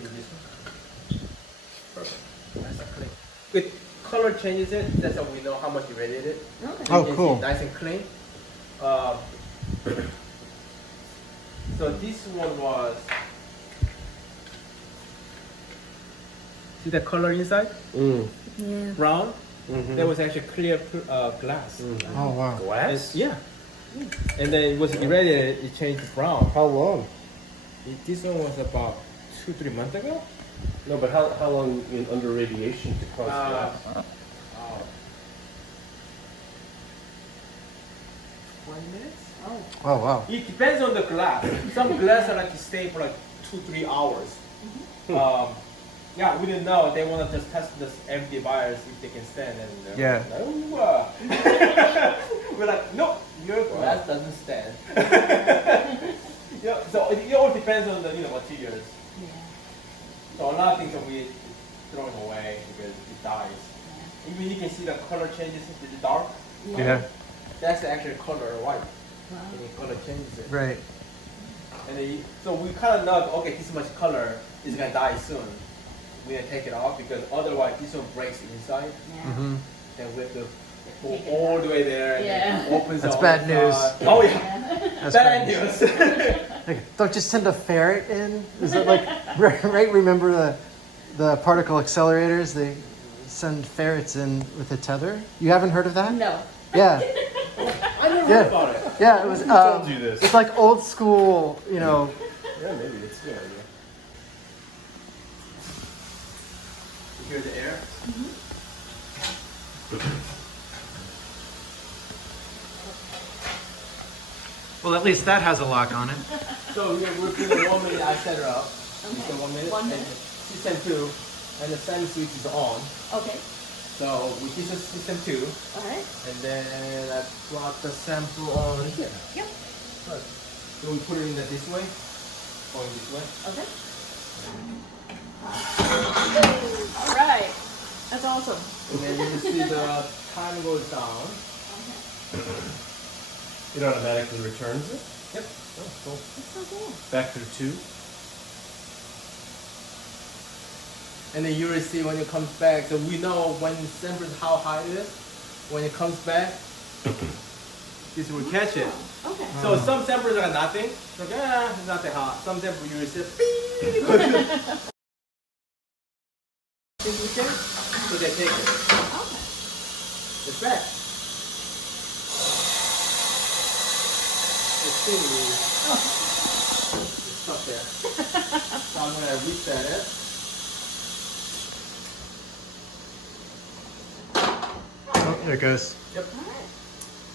See this one? Perfect. Nice and clean. With color changes it, that's how we know how much you radiated. Okay. So you Oh, can cool. see nice and clean. So this one was. See the color inside? Yeah. Brown. That was actually clear glass. Oh, wow. Glass? Yeah. And then it was irradiated, it changed to brown. How long? This one was about 2-3 months ago. No, but how long under radiation to cause Uh, glass? 20 minutes? Oh. Oh, wow. It depends on the glass. Some glass are like to stay for like 2-3 hours. Yeah, we didn't know. They want to just test this empty buyers if they can stand. And Yeah. we're like, no, your glass doesn't stand. Yeah, so it all depends on the materials. Yeah. So a lot of things that we throwing away because it dies. Even you can see the color changes into the dark. Yeah. That's the actual color white. Wow. And the color changes it. Right. And then so we kind of know, okay, this much color is gonna die soon. We're gonna take it off because otherwise this one breaks inside. Yeah. Mm-hmm. Then we have to go Take it all out. the way there and then Yeah. opens That's the bad other news. side. Oh yeah, Yeah. That's bad news. Like, don't just send a ferret in? Is it like, right? Remember the particle accelerators? They send ferrets in with a tether. You haven't heard of that? No. Yeah. I never Yeah. heard about it. Yeah, it was. told you this? It's like old school, Yeah, maybe it's a good idea. You hear the air? Well, at least that has a lock on it. So we're doing 1 minute. I set her up. Okay. So 1 minute. 1 minute. And system 2, and the send switch is on. Okay. So we this is system 2, All right. and then I brought the sample on here. Yep. Right. So we put it in this way, going this way. Okay. All right. That's awesome. And then you see the time goes down. Okay. It automatically returns it? Yep. Oh, cool. That's so cool. Factor 2? And then you will see when it comes back. So we know when it samples how high it is. When it comes back, this will catch it. Okay. So some samples are nothing. It's like, it's not that hot. Some samples you will see, so they take it. Okay. It's back. Let's see. It's stuck there. So I'm gonna reset it. Oh, there it goes. Yep. All right.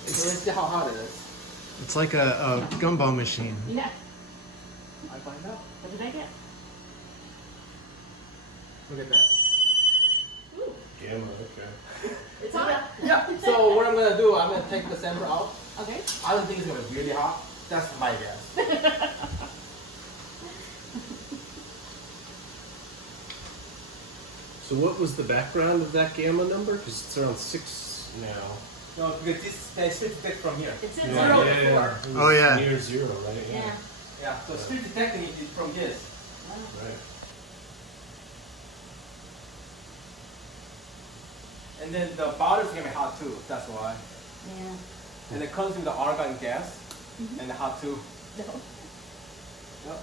So let's see how hot it is. It's like a gumball machine. Yeah. I find out. What did I get? Look at that. Ooh. Gamma, okay. It's hot. Yeah. So what I'm gonna do, I'm gonna take the sample out. Okay. I don't think it's gonna be really hot. That's my guess. So what was the background of that gamma number? Because it's around 6 now. No, because they still detect from here. It's at Yeah, 0 to yeah, 4. It was Oh, yeah. near 0, right? Yeah. Yeah. So still detecting it is from this. Wow. Right. And then the bottle's gonna be hot too. That's why. Yeah. And it comes with the argon gas and the hot too. No. Yep.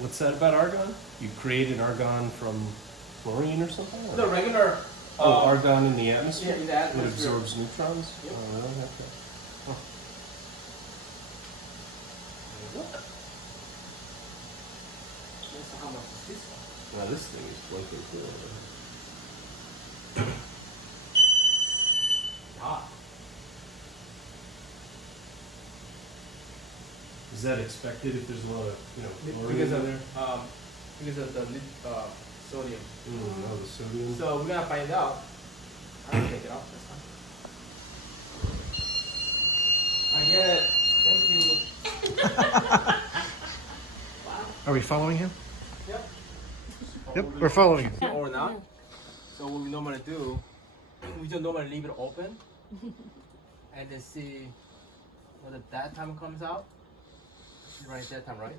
What's that about argon? You created argon from chlorine or something? Or? The regular. Argon in the atmosphere? Yeah, in the It atmosphere. absorbs neutrons? Yep. Oh, really? Okay. Let's see how much is this one. Now this thing is blinking through. Hot. Is that expected if there's a lot of, chlorine Because in of there? because of the sodium. Oh, the sodium. So we're gonna find out. I'll take it off. That's fine. I get it. Thank you. Wow. Are we following him? Yep. Yep, we're following him. Or not. So what we normally do, we just normally leave it open and then see whether that time comes out. Right, that time, right?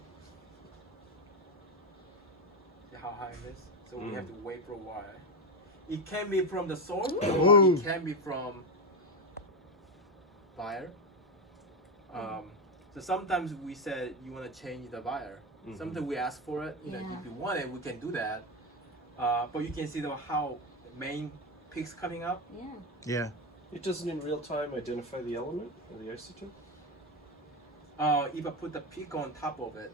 how high it is. So we have to wait for a while. It can be from the source, or Whoa. it can be from buyer. So sometimes we said you want to change the buyer. Sometimes we ask for it. You know, Yeah. if you want it, we can do that. But you can see how the main peaks coming up. Yeah. Yeah. It doesn't in real time identify the element or the isotope? If I put the peak on top of it,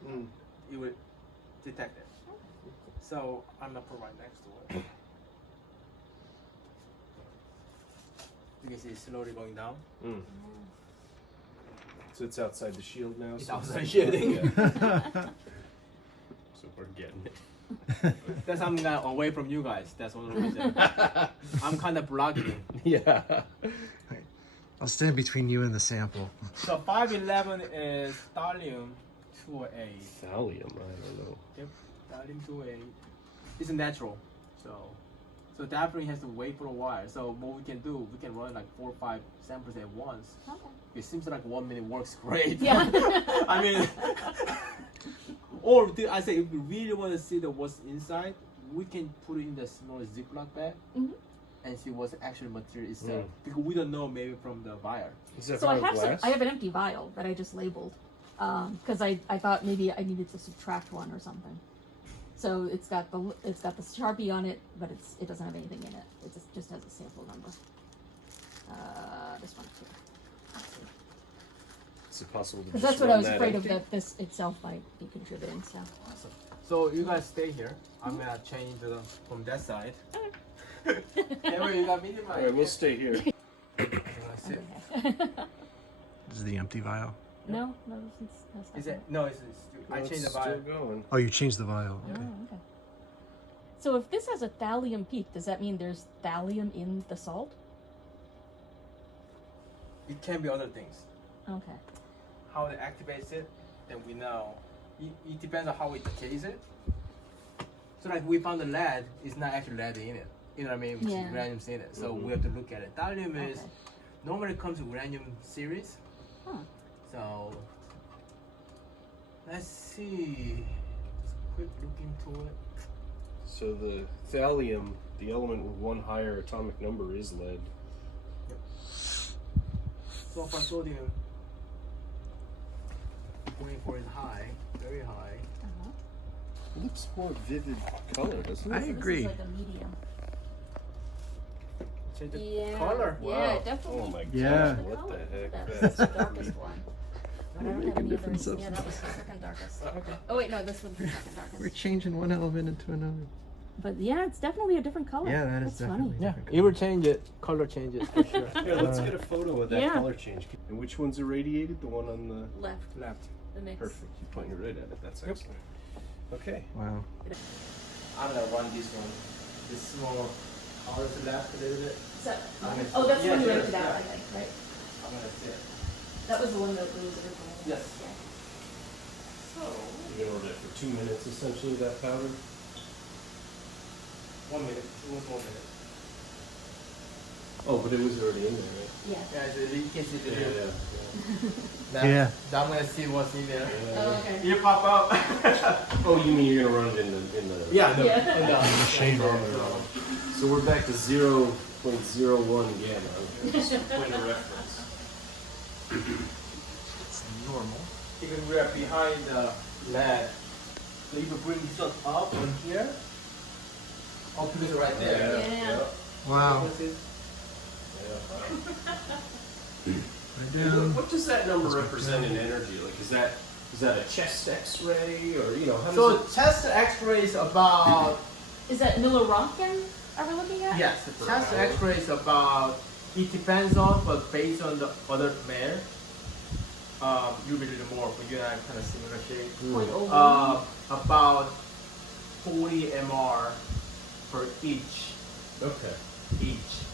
it would detect it. So I'm gonna put right next to it. You can see it's slowly going down. So it's outside the shield now? It's so outside shielding. Yeah. So we're getting it. That's I'm away from you guys. That's one of the reasons. I'm kind of blocking. Yeah. I'll stand between you and the sample. So 511 is thallium 208. Thallium, I don't know. Yep, thallium 208. It's natural, so definitely has to wait for a while. So what we can do, we can run like 4 or 5 samples at once. Okay. It seems like 1 minute works great. Yeah. I mean, or I say if we really want to see what's inside, we can put it in the small Ziploc bag and see what's actual material itself. Because we don't know maybe from the buyer. Is that So I vial have glass? I have an empty vial that I just labeled because I thought maybe I needed to subtract one or something. So it's got the Sharpie on it, but it doesn't have anything in it. It just has a sample number. This one too. Is it possible to Because just that's what I run was that afraid empty? of, that this itself might be contributing. So Awesome. So you guys stay here. I'm gonna change from that side. Anyway, you got medium. All right, we'll stay here. Sit. This is the empty vial. no, that's Is it? No, it's I Well, changed the it's still vibe. going. Oh, you changed the vial. Okay. Oh, okay. So if this has a thallium peak, does that mean there's thallium in the salt? It can be other things. Okay. How it activates it, then we know. It depends on how we case it. So like we found the lead, it's not actually lead in it. You know what I mean? Yeah. Uranium's in it. So we have to look at it. Thallium is Okay. normally comes with uranium series. Huh. So let's see. Just quick look into it. So the thallium, the element with one higher atomic number, is lead. Sulfur sodium going for is high, very high. Uh-huh. It looks more vivid color, doesn't I it? So agree. This is like a medium. Change the Yeah. color. Yeah, definitely. Oh my god, Yeah. what the heck? That's the darkest one. I don't Make have a any different others. Yeah, that was substance. the second darkest. Oh wait, no, this one's the second We're darkest. changing one element into another. But yeah, it's definitely a different color. Yeah, that is That's definitely funny. Yeah, different. it will change it. Color changes for sure. Here, let's get a photo of that Yeah. color change. And which one's irradiated? The one on the... Left, Left. the mix. Perfect, you pointed right at it. That's Yep. excellent. Okay. Wow. I'm gonna run this one. This small power to left a little bit. So, I'm gonna- oh, that's yeah, when you sure, emptied out, yeah. I think, right? I'm gonna sit. That was the one that was originally. Yes. Yeah. So You're gonna run it for 2 minutes, essentially, that powder? 1 minute, 2 more minutes. Oh, but it was already in there, right? Yeah. Yeah, so you can see the Yeah. Now, Yeah. now I'm gonna see what's in there. Oh, okay. You pop up. Oh, you mean you're gonna run it in the... Yeah, Yeah. in the machine. So we're back to 0.01 gamma. Just a point of reference. It's normal. Because we are behind the lab. So you can bring this up on here. Up to this right there. Yeah. Wow. This is- Right down. What does that number represent in energy? Like, is that a chest X-ray, or how So does chest X-ray is about Is that milliroentgen? Are we looking at? yes. The chest X-ray is about. It depends on, but based on the other male, you will do more. But you and I kind of similar shape. 0.01. About 40 mR for each Okay.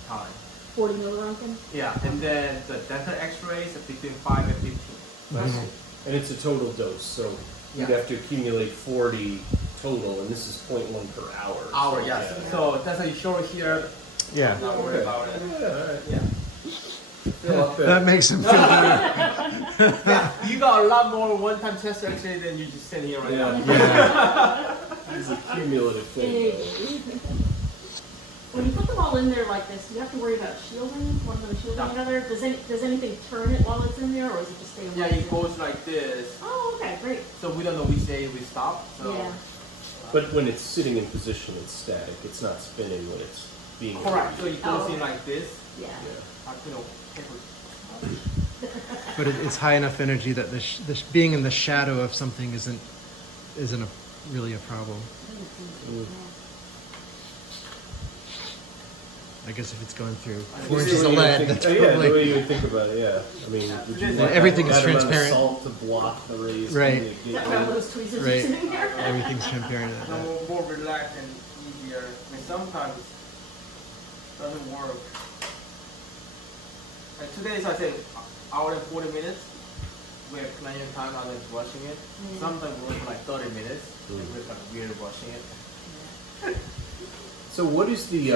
time. 40 milliroentgen. Yeah, and then the delta X-rays are between 5 and 15. And it's a total dose, so you'd Yeah. have to accumulate 40 total, and this is 0.1 per hour. Hour, So, yes. So that's how you show it here. Yeah. Not worry about it. Yeah, all right. Yeah. Feel up there. That makes him feel better. Yeah, you got a lot more one-time chest X-ray than you just sitting here right Yeah. now. It's a cumulative thing. When you put them all in there like this, do you have to worry about shielding, one of them shielding another? Does anything turn it while it's in there, or is it just stay in Yeah, one it zone? goes like this. Oh, okay, great. So we don't know which day we stop. So Yeah. But when it's sitting in position, it's static. It's not spinning when it's being. correct. So it goes Oh. in like this. Yeah. Yeah. Paper. But it's high enough energy that being in the shadow of something isn't really a problem. Mm. I guess if it's going through I 4 see inches The of way you lead, think- that's yeah, the way probably you would think about it, yeah. I mean, would you Yeah, want everything is that amount of transparent. salt to block the rays? Right. from the Is that why all those tweezers Right. are sitting there? everything's transparent. at that. So more relaxed and easier. I mean, sometimes it doesn't work. And today, so I said, hour and 40 minutes. We have plenty of time other than brushing it. Sometimes we work for like 30 minutes. And we're like weird brushing it. So what is the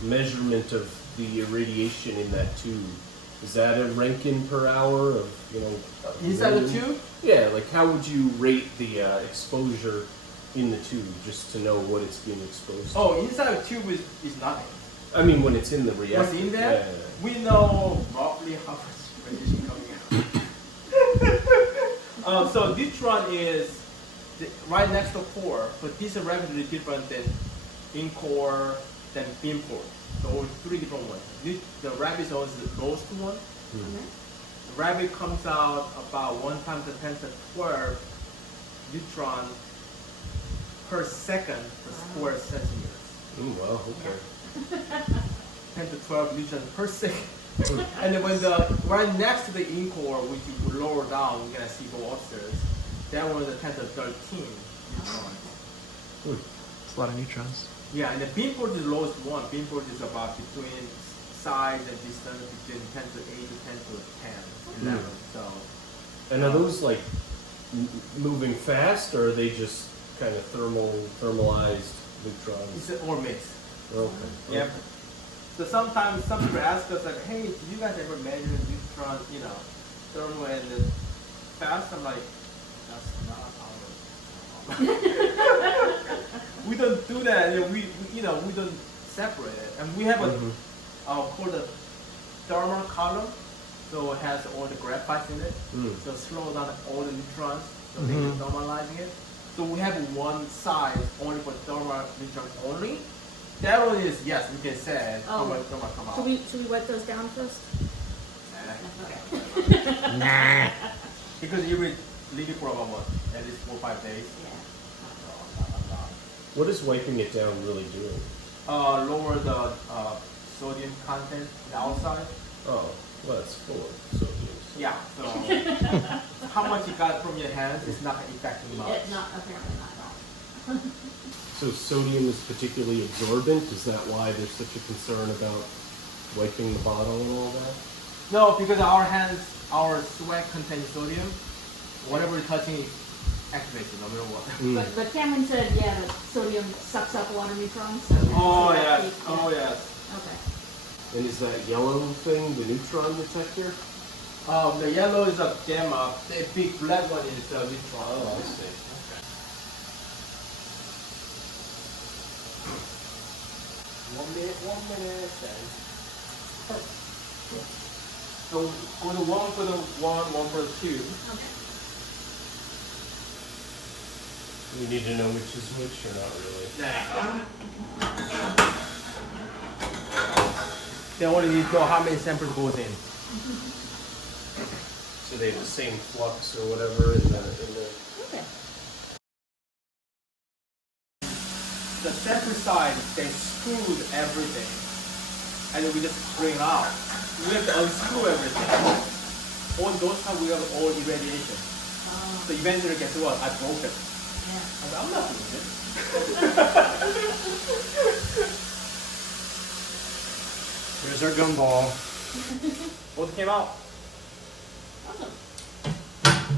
measurement of the irradiation in that tube? Is that a Rankine per hour of, Inside the million? tube, Yeah, like how would you rate the exposure in the tube just to know what it's being exposed to? oh, inside the tube is nothing. I mean, when it's in the reactor. What's in there? Yeah. We know roughly how much radiation coming out. So this one is right next to core, but this is rapidly different than in core, than beam core. So three different ones. The rapid is always the lowest one. Mhm. The rapid comes out about 1 × 10⁻12 neutron per second per square centimeter. Mm, wow, okay. 10 to 12 neutron per second. And then when the right next to the in core, which you lower down, you're gonna see go upstairs. That one is a 10 to 13 neutrons. It's a lot of neutrons. Yeah, and the beamport is the lowest one. Beamport is about between size and distance between 10 to 8 to 10 to 10, 11. So And are those like moving fast, or are they just kind of thermalized neutrons? it's all mixed. Okay. Yep. So sometimes some people ask us like, hey, do you guys ever measure neutron, thermal and the fast? I'm like, that's not our. We don't do that. We don't separate it, and we have a Mhm. called a thermal column, so it has all the graphites in it. Mm. So slow down all the neutrons, so they can normalizing it. So we have one side only for thermal neutrons only. That one is yes, we can say how Oh. much thermal come out. Should we wet those down first? Nah. Nah. Because you will leave it for about what, at least 4 or 5 days. What is wiping it down really doing? Lower the sodium content on the outside. Oh, well, it's full of sodium. So. Yeah. So how much you got from your hands is not affecting much. Apparently not at all. So sodium is particularly absorbent. Is that why there's such a concern about wiping the bottle and all that? No, because our hands, our sweat contains sodium. Whatever you're touching activates it no matter what. Mm. But Cameron said, yeah, that sodium sucks up a lot of neutrons. So Oh that's yes. key. Yeah. Oh yes. Okay. And is that yellow thing the neutron detector? The yellow is a gamma. The big black one is a neutron. Oh, I see. One minute, then. So go to one for the one for the two. Okay. We need to know which is which or not really. They only need to know how many samples goes in. So they have the same flux or whatever in the. Okay. The sample side, they screwed everything, and then we just bring out. We have to unscrew everything. On those times, we have all irradiation. So eventually, guess what? I broke it. Yeah. I'm not doing this. Here's our gumball. Both came out. Awesome.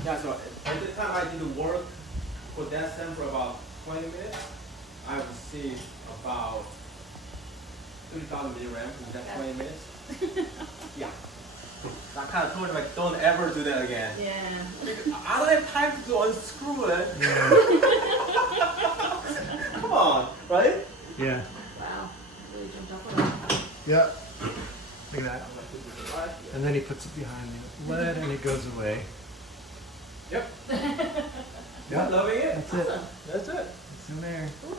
Yeah, so at the time I did the work for that sample for about 20 minutes, I received about 3,000 milligrams in that 20 minutes. Yeah. I kind of told him, like, don't ever do that again. Yeah. I don't have time to unscrew it. Right? Yeah. Wow. Really jumped up on that. Yeah. Look at that. And then he puts it behind the lead and it goes away. Yep. Yeah. Loving it. That's it. Awesome. That's it. It's in there. Cool.